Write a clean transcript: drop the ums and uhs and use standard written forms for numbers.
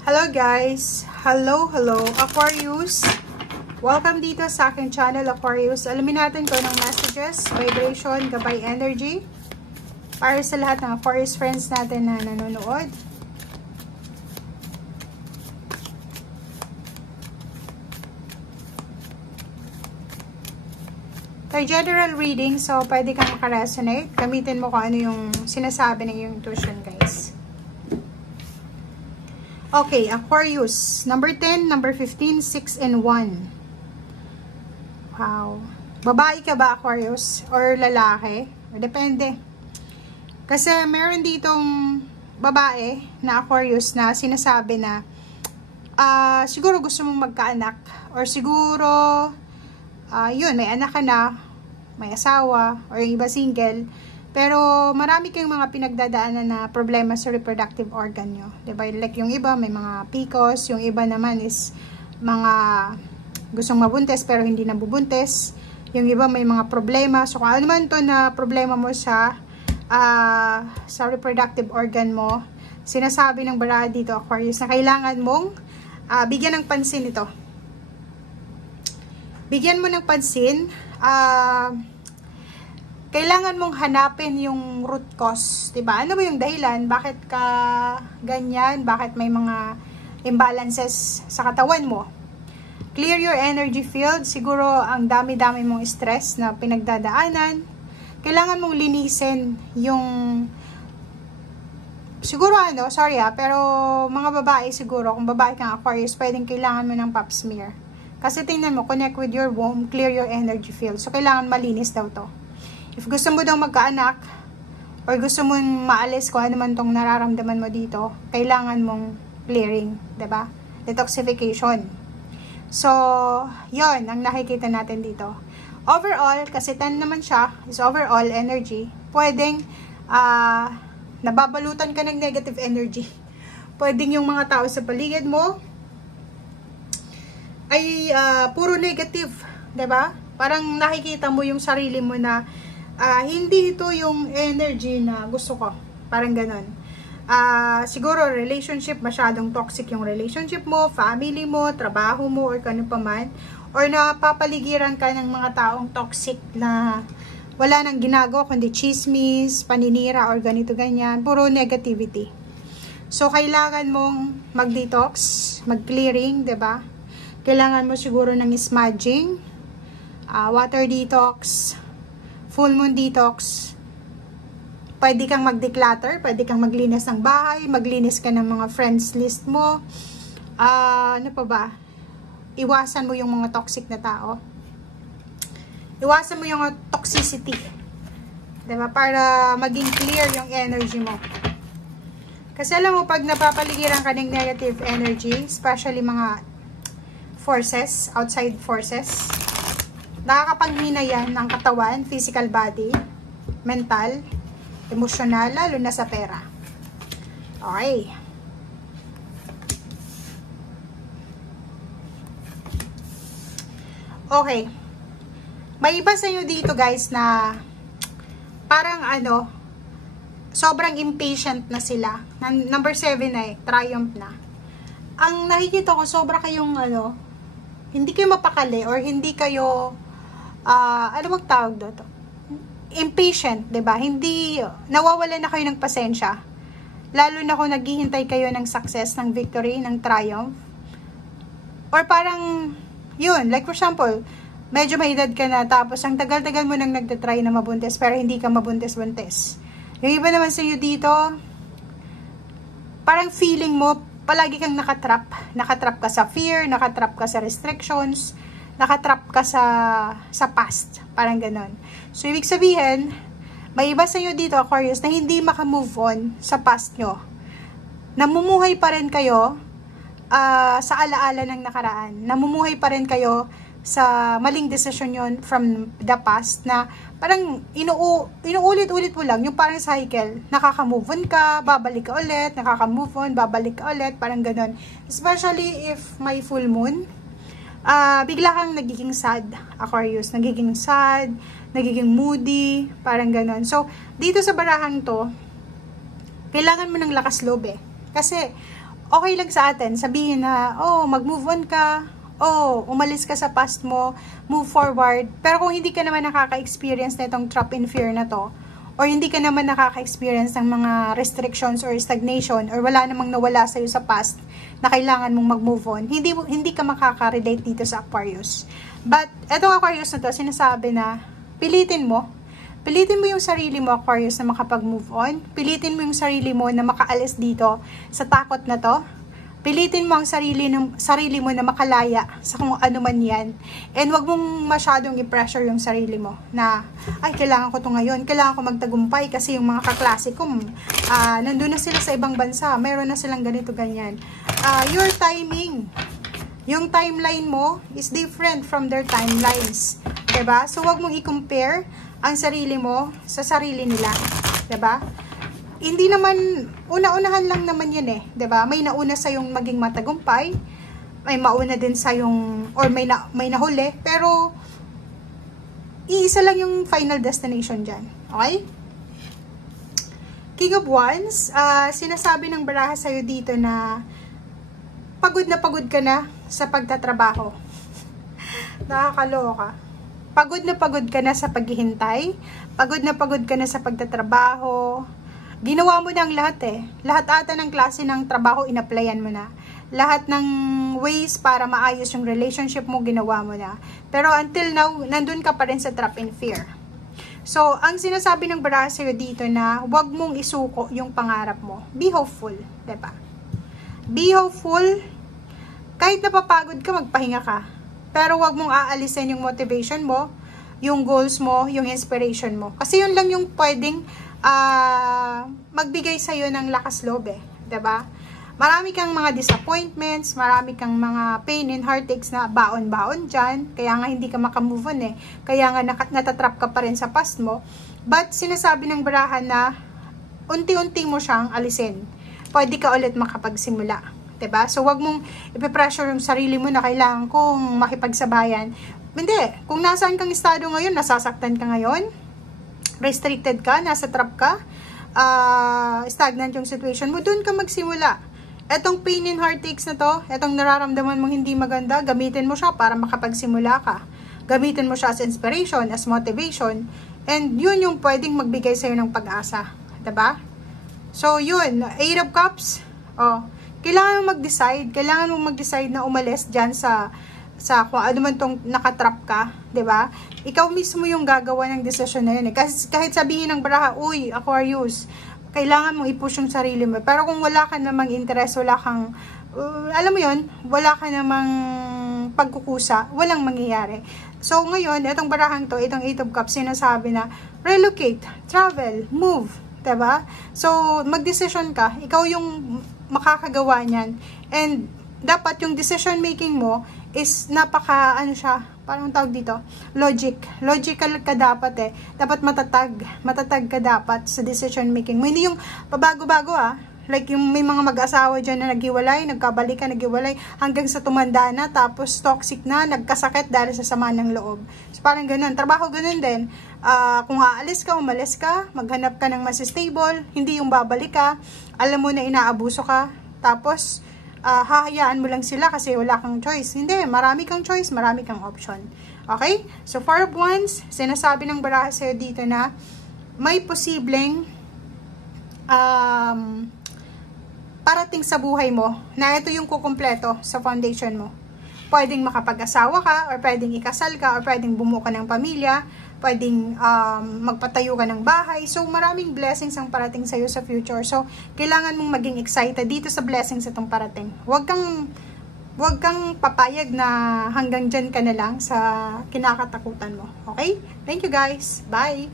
Hello guys! Hello Aquarius! Welcome dito sa aking channel Aquarius. Alamin natin kung anong messages, vibration, gabay energy para sa lahat ng Aquarius friends natin na nanonood. Kay general reading, so pwede kang makaresonate. Gamitin mo kung ano yung sinasabi ng iyong intuition, guys. Okay, Aquarius. Number 10, number 15, 6 and 1. Wow. Babae ka ba, Aquarius? Or lalaki? Depende. Kasi meron ditong babae na Aquarius na sinasabi na siguro gusto mong magkaanak. Or siguro yun, may anak ka na, may asawa, or yung iba single, pero marami kayong mga pinagdadaanan na problema sa reproductive organ nyo. Diba? Like yung iba, may mga PCOS, yung iba naman is mga gustong mabuntis pero hindi nabubuntis. Yung iba may mga problema. So kung ano man to na problema mo sa reproductive organ mo, sinasabi ng barada dito, Aquarius, na kailangan mong bigyan ng pansin ito. Bigyan mo ng pansin, kailangan mong hanapin yung root cause, diba? Ano ba yung dahilan? Bakit ka ganyan? Bakit may mga imbalances sa katawan mo? Clear your energy field. Siguro ang dami-dami mong stress na pinagdadaanan. Kailangan mong linisin yung siguro pero mga babae siguro, kung babae kang Aquarius, pwedeng kailangan mo ng pap smear. Kasi tingnan mo, connect with your womb, clear your energy field. So, kailangan malinis daw to. If gusto mo daw magkaanak, or gusto mo maalis kung ano man tong nararamdaman mo dito, kailangan mong clearing, diba? Detoxification. So, yon ang nakikita natin dito. Overall, kasi 10 naman siya, is overall energy, pwedeng nababalutan ka ng negative energy. Pwedeng yung mga tao sa paligid mo ay puro negative, 'di ba? Parang nakikita mo yung sarili mo na hindi ito yung energy na gusto ko. Parang ganoon. Siguro relationship, masyadong toxic yung relationship mo, family mo, trabaho mo, or kano pa man, or napapaligiran ka ng mga taong toxic na wala nang ginagawa kundi chismis, paninira, or ganito ganyan, puro negativity. So kailangan mong mag-detox, mag-clearing, 'di ba? Kailangan mo siguro ng smudging, water detox, full moon detox. Pwede kang mag-declutter, pwede kang maglinis ng bahay, maglinis ka ng mga friends list mo. Ano pa ba? Iwasan mo yung mga toxic na tao. Iwasan mo yung toxicity. Diba? Para maging clear yung energy mo. Kasi alam mo, pag napapaligiran ka ng negative energy, especially mga forces, outside forces, nakakapanghina yan ng katawan, physical body, mental, emotional, lalo na sa pera. Okay. Okay. May iba sa inyo dito guys na parang sobrang impatient na sila. Number 7 na triumph na. Ang nakikita ko, sobra kayong hindi kayo mapakali or hindi kayo ano bang tawag dito? Impatient, 'di ba? Hindi nawawalan na kayo ng pasensya. Lalo na kung naghihintay kayo ng success, ng victory, ng triumph. Or parang yun, like for example, medyo may edad ka na tapos ang tagal-tagal mo nang nagtatry na mabuntis pero hindi ka mabuntis-buntis. Yung iba naman sa iyo dito, parang feeling mo palagi kang nakatrap ka sa fear, nakatrap ka sa restrictions, nakatrap ka sa past, parang ganon. So, ibig sabihin, may iba sa inyo dito, Aquarius, na hindi makamove on sa past nyo. Namumuhay pa rin kayo sa alaala ng nakaraan. Namumuhay pa rin kayo sa maling desisyon yon from the past na parang inuulit-ulit mo lang yung parang cycle. Nakaka-move on ka, babalik ka ulit, nakaka-move on, babalik ka ulit, parang ganon. Especially if may full moon, bigla kang nagiging sad, Aquarius, nagiging sad, nagiging moody, parang ganon. So, dito sa barahang to, kailangan mo ng lakas loob eh. Kasi, okay lang sa atin sabihin na, oh, mag-move on ka, oh, umalis ka sa past mo, move forward. Pero kung hindi ka naman nakaka-experience na itong trap in fear na to, or hindi ka naman nakaka-experience ng mga restrictions or stagnation, or wala namang nawala sa'yo sa past na kailangan mong mag-move on, hindi ka makaka-relate dito sa Aquarius. But, etong Aquarius na to, sinasabi na, pilitin mo yung sarili mo, Aquarius, na makapag-move on. Pilitin mo yung sarili mo na makaalis dito sa takot na to. Pilitin mo ang sarili mo na makalaya sa kung ano man yan. And wag mong masyadong i-pressure yung sarili mo na, ay, kailangan ko to ngayon. Kailangan ko magtagumpay kasi yung mga kaklase ko, nandun na sila sa ibang bansa. Mayroon na silang ganito, ganyan. Your timing, yung timeline mo is different from their timelines. Diba? So, wag mong i-compare ang sarili mo sa sarili nila. Diba? Hindi naman, una-unahan lang naman yan eh. 'Di ba? May nauna sa yung maging matagumpay, may mauna din sa yung, or may nahuli, pero iisa lang yung final destination dyan. Okay? King of Wands, sinasabi ng baraha sa'yo dito na pagod ka na sa pagtatrabaho. Nakakaloka. Pagod ka na sa paghihintay, pagod ka na sa pagtatrabaho. Ginawa mo na ang lahat eh. Lahat ata ng klase ng trabaho, in-applyan mo na. Lahat ng ways para maayos yung relationship mo, ginawa mo na. Pero until now, nandun ka pa rin sa trap and fear. So, ang sinasabi ng baraha sa'yo dito na huwag mong isuko yung pangarap mo. Be hopeful, diba? Be hopeful. Kahit napapagod ka, magpahinga ka. Pero huwag mong aalisin yung motivation mo, yung goals mo, yung inspiration mo. Kasi yun lang yung pwedeng magbigay sa'yo ng lakas loob eh. Diba? Marami kang mga disappointments, marami kang mga pain and heartaches na baon-baon dyan. Kaya nga hindi ka makamove on eh. Kaya nga natatrap ka pa rin sa past mo. But sinasabi ng barahan na unti-unti mo siyang alisin. Pwede ka ulit makapagsimula. Diba? So wag mong ipipressure yung sarili mo na kailangan kong makipagsabayan. Hindi. Kung nasaan kang estado ngayon, nasasaktan ka ngayon, restricted ka, nasa trap ka, stagnant yung situation mo, doon ka magsimula. Etong pain and heartaches na to, etong nararamdaman mong hindi maganda, gamitin mo siya para makapagsimula ka. Gamitin mo siya as inspiration, as motivation, and yun yung pwedeng magbigay sa'yo ng pag-asa. Diba? So, yun, 8 of Cups, kailangan mong mag-decide na umalis dyan sa kung ano man tong nakatrap ka, 'di ba? Ikaw mismo yung gagawa ng desisyon na yun eh. Kasi kahit sabihin ng baraha, uy, Aquarius, kailangan mong i-push yung sarili mo. Pero kung wala ka namang interest, wala kang, alam mo yun, wala ka namang pagkukusa, walang mangyayari. So ngayon, itong barahang to, itong 8 of Cups, sinasabi na, relocate, travel, move, 'di ba? So, mag-decision ka, ikaw yung makakagawa niyan. And dapat yung decision making mo is parang tawag dito, logical ka dapat eh. Dapat matatag ka dapat sa decision making mo. Hindi yung pabago-bago like yung may mga mag-asawa dyan na naghiwalay, nagkabalikan, naghiwalay, hanggang sa tumanda na, tapos toxic na, nagkasakit dahil sa sama ng loob. So parang ganun, trabaho ganun din. Kung aalis ka, umalis ka, maghanap ka ng mas stable, hindi yung babalik ka, alam mo na inaabuso ka, tapos hahayaan mo lang sila kasi wala kang choice. Hindi, marami kang choice, marami kang option. Okay? So, 4 of Wands, sinasabi ng baraha sa'yo dito na may posibleng parating sa buhay mo na ito yung kukumpleto sa foundation mo. Pwedeng makapag-asawa ka, or pwedeng ikasal ka, or pwedeng bumuo ka ng pamilya, pwedeng magpatayo ka ng bahay. So, maraming blessings ang parating sa'yo sa future. So, kailangan mong maging excited dito sa blessings itong parating. Huwag kang papayag na hanggang dyan ka na lang sa kinakatakutan mo. Okay? Thank you guys. Bye!